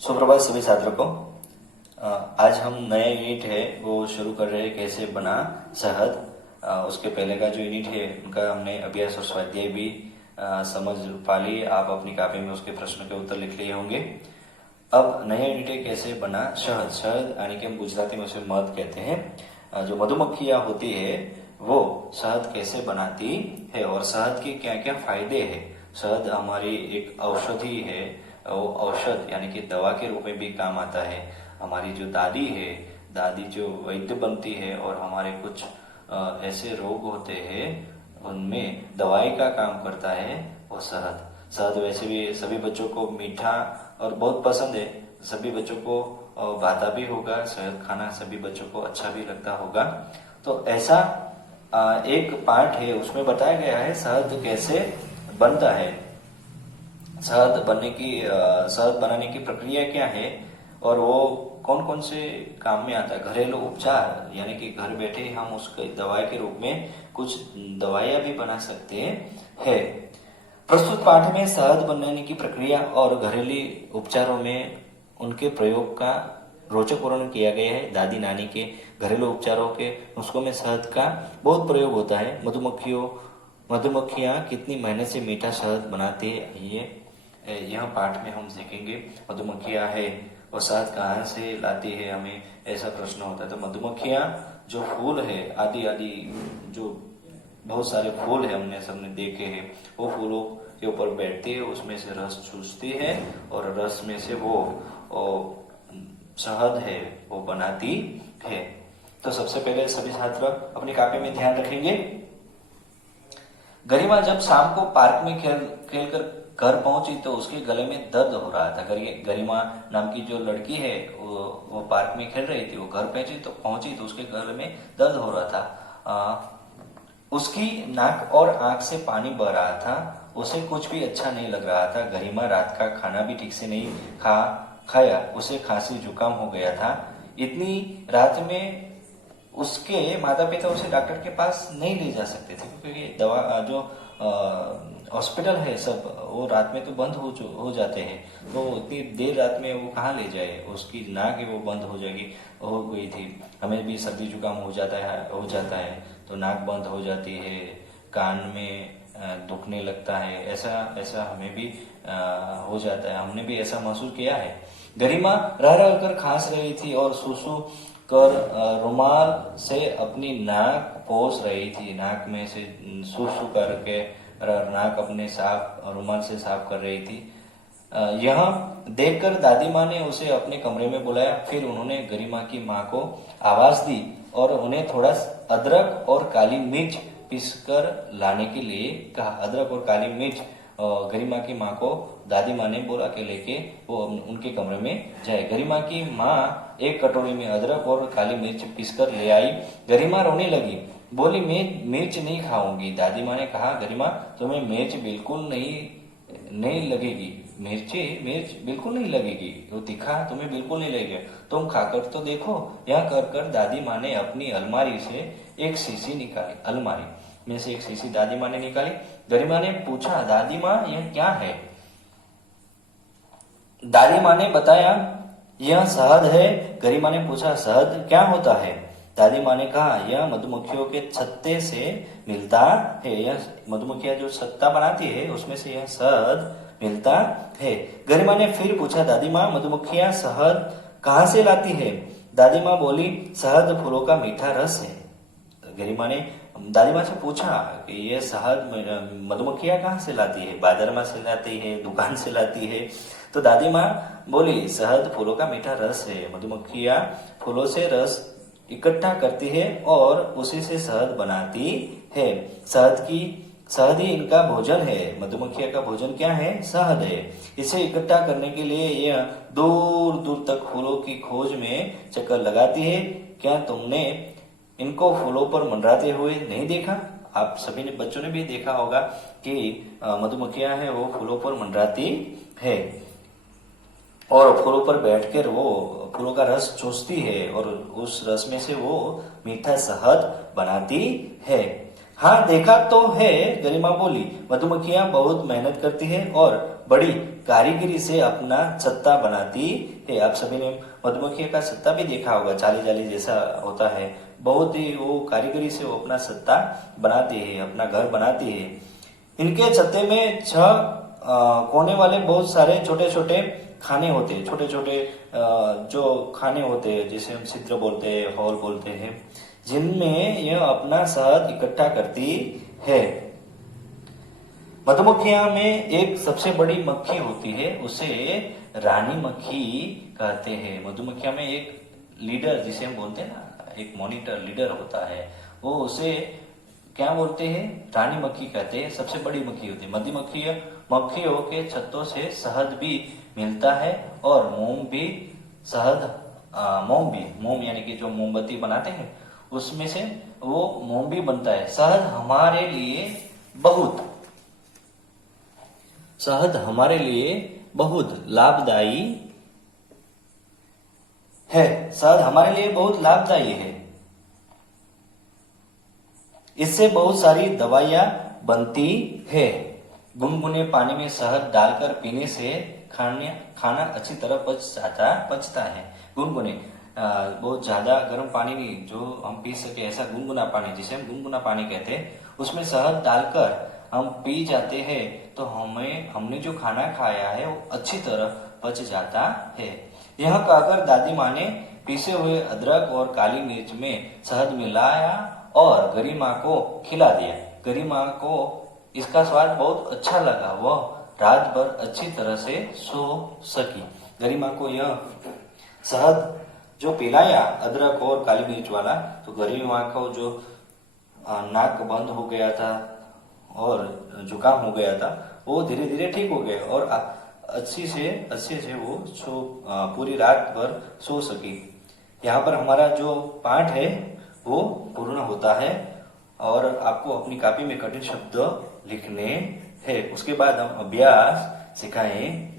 सुप्रभात सभी छात्रों को। आज हम नया यूनिट है वो शुरू कर रहे हैं, कैसे बना शहद। उसके पहले का जो यूनिट है उनका हमने अभ्यास और स्वाध्याय भी समझ पा ली। आप अपनी कॉपी में उसके प्रश्नों के उत्तर लिख लिए होंगे। अब नया यूनिट है कैसे बना शहद। शहद यानी कि हम गुजराती में उसे मध कहते हैं। जो मधुमक्खियां होती है वो शहद कैसे बनाती है और शहद के क्या क्या फायदे हैं। शहद हमारी एक औषधि है, वो औषध यानी कि दवा के रूप में भी काम आता है। हमारी जो दादी है, दादी जो वैद्य बनती है और हमारे कुछ ऐसे रोग होते हैं उनमें दवाई का काम करता है वो शहद। शहद वैसे भी सभी बच्चों को मीठा और बहुत पसंद है, सभी बच्चों को भाता भी होगा। शहद खाना सभी बच्चों को अच्छा भी लगता होगा। तो ऐसा एक पार्ट है, उसमें बताया गया है शहद कैसे बनता है, शहद बनाने की प्रक्रिया क्या है और वो कौन कौन से काम में आता है। घरेलू उपचार यानी कि घर बैठे हम उसके दवाई के रूप में कुछ दवाइयां भी बना सकते हैं। प्रस्तुत पाठ में शहद बनाने की प्रक्रिया और घरेलू उपचारों में उनके प्रयोग का रोचक वर्णन किया गया है। दादी नानी के घरेलू उपचारों के नुस्खों में शहद का बहुत प्रयोग होता है। मधुमक्खियां कितनी मेहनत से मीठा शहद बनाती है, ये यह पाठ में हम सीखेंगे। मधुमक्खियां है और शहद कहाँ से लाती है, हमें ऐसा प्रश्न होता है। तो मधुमक्खियां जो फूल है आदि आदि जो बहुत सारे फूल है हमने सबने देखे हैं, वो फूलों के ऊपर बैठती है, उसमें से रस चूसती है और रस में से वो शहद है वो बनाती है। तो सबसे पहले सभी छात्र अपनी कॉपी में ध्यान रखेंगे। गरिमा जब शाम को पार्क में खेल कर घर पहुंची तो उसके गले में दर्द हो रहा था। गरिमा नाम की जो लड़की है वो पार्क में खेल रही थी। वो घर पहुंची तो उसके गले में दर्द हो रहा था। उसकी नाक और आंख से पानी बह रहा था। उसे कुछ भी अच्छा नहीं लग रहा था। गरिमा रात का खाना भी ठीक से नहीं खाया। उसे खांसी जुकाम हो गया था। इतनी रात में उसके माता पिता उसे डॉक्टर के पास नहीं ले जा सकते थे क्योंकि दवा जो हॉस्पिटल है सब वो रात में तो बंद हो जाते हैं। तो इतनी देर रात में वो कहाँ ले जाए, उसकी नाक है वो बंद हो गई थी। हमें भी सर्दी जुकाम हो जाता है तो नाक बंद हो जाती है, कान में दुखने लगता है, ऐसा हमें भी हो जाता है। हमने भी ऐसा महसूस किया है। गरिमा रह रह कर खांस रही थी और सूसू कर रुमाल से अपनी नाक पोंछ रही थी। नाक में से सूसू करके नाक अपने रुमाल से साफ कर रही थी। यह देखकर दादी माँ ने उसे अपने कमरे में बुलाया। फिर उन्होंने गरिमा की माँ को आवाज दी और उन्हें थोड़ा अदरक और काली मिर्च पीसकर लाने के लिए कहा। अदरक और काली मिर्च गरिमा की माँ को दादी माँ ने बोला कि लेके वो उनके कमरे में जाए। गरिमा की माँ एक कटोरी में अदरक और काली मिर्च पीसकर ले आई। गरिमा रोने लगी, बोली मैं मिर्च नहीं खाऊंगी। दादी माँ ने कहा, गरिमा तुम्हें मिर्च बिल्कुल नहीं लगेगी, मिर्च बिल्कुल नहीं लगेगी, वो तीखा तुम्हें बिल्कुल नहीं लगेगा, तुम खाकर तो देखो। यह कर दादी माँ ने अपनी अलमारी से एक शीशी निकाली। अलमारी में से एक शीशी दादी माँ ने निकाली। गरिमा ने पूछा, दादी माँ यह क्या है? दादी माँ ने बताया, यह शहद है। गरिमा ने पूछा, शहद क्या होता है? दादी माँ ने कहा, यह मधुमक्खियों के छत्ते से मिलता है। यह मधुमक्खियां जो छत्ता बनाती है उसमें से यह शहद मिलता है। गरिमा ने फिर पूछा, दादी माँ मधुमक्खियां शहद कहाँ से लाती है? दादी माँ बोली, शहद फूलों का मीठा रस है। गरिमा ने दादी माँ से पूछा कि ये शहद मधुमक्खियां कहाँ से लाती है? बाजार में से लाती है, दुकान से लाती है? तो दादी माँ बोली, शहद फूलों का मीठा रस है। मधुमक्खियां फूलों से रस इकट्ठा करती है और उसी से शहद बनाती है। शहद ही इनका भोजन है। मधुमक्खियों का भोजन क्या है? शहद है। इसे इकट्ठा करने के लिए यह दूर दूर तक फूलों की खोज में चक्कर लगाती है। क्या तुमने इनको फूलों पर मंडराते हुए नहीं देखा? आप सभी ने बच्चों ने भी देखा होगा कि मधुमक्खियां है वो फूलों पर मंडराती है और फूलों पर बैठकर वो फूलों का रस चूसती है और उस रस में से वो मीठा शहद बनाती है। हाँ देखा तो है, गरिमा बोली। मधुमक्खियां बहुत मेहनत करती है और बड़ी कारीगरी से अपना छत्ता बनाती है। आप सभी ने मधुमक्खियों का छत्ता भी देखा होगा, जाली जाली जैसा होता है। बहुत ही वो कारीगरी से वो अपना छत्ता बनाती है, अपना घर बनाती है। इनके छत्ते में 6 कोने वाले बहुत सारे छोटे छोटे खाने होते हैं। छोटे छोटे जो खाने होते हैं, जिसे हम छिद्र बोलते हैं, हॉल बोलते हैं, जिनमें यह अपना शहद इकट्ठा करती है। मधुमक्खियां में एक सबसे बड़ी मक्खी होती है, उसे रानी मक्खी कहते हैं। मधुमक्खियां में एक लीडर, जिसे हम बोलते हैं ना, एक मॉनिटर लीडर होता है, वो उसे क्या बोलते हैं, रानी मक्खी कहते हैं। सबसे बड़ी मक्खी होती है। मक्खियों के छत्तों से शहद भी मिलता है और मोम भी, शहद मोम यानी कि जो मोमबत्ती बनाते हैं उसमें से वो मोम भी बनता है। शहद हमारे लिए बहुत लाभदायी है। शहद हमारे लिए बहुत लाभदायी है। इससे बहुत सारी दवाइयां बनती है। गुनगुने पानी में शहद डालकर पीने से खाना अच्छी तरह पचता है। गुनगुने बहुत ज्यादा गर्म पानी नहीं, जो हम पी सके ऐसा गुनगुना पानी, जिसे हम गुनगुना पानी कहते हैं, उसमें शहद डालकर हम पी जाते हैं तो हमने जो खाना खाया है वो अच्छी तरह पच जाता है। यह कहकर दादी माँ ने पीसे हुए अदरक और काली मिर्च में शहद मिलाया और गरिमा को खिला दिया। गरिमा को इसका स्वाद बहुत अच्छा लगा, वह रात भर अच्छी तरह से सो सकी। गरिमा को यह शहद जो पिलाया, अदरक और काली मिर्च वाला, तो गरिमा को जो नाक बंद हो गया था और जुकाम हो गया था, वो धीरे धीरे ठीक हो गया और अच्छे से वो पूरी रात भर सो सकी। यहाँ पर हमारा जो पाठ है वो पूर्ण होता है और आपको अपनी कॉपी में कठिन शब्द लिखने हैं। उसके बाद हम अभ्यास सिखाएं।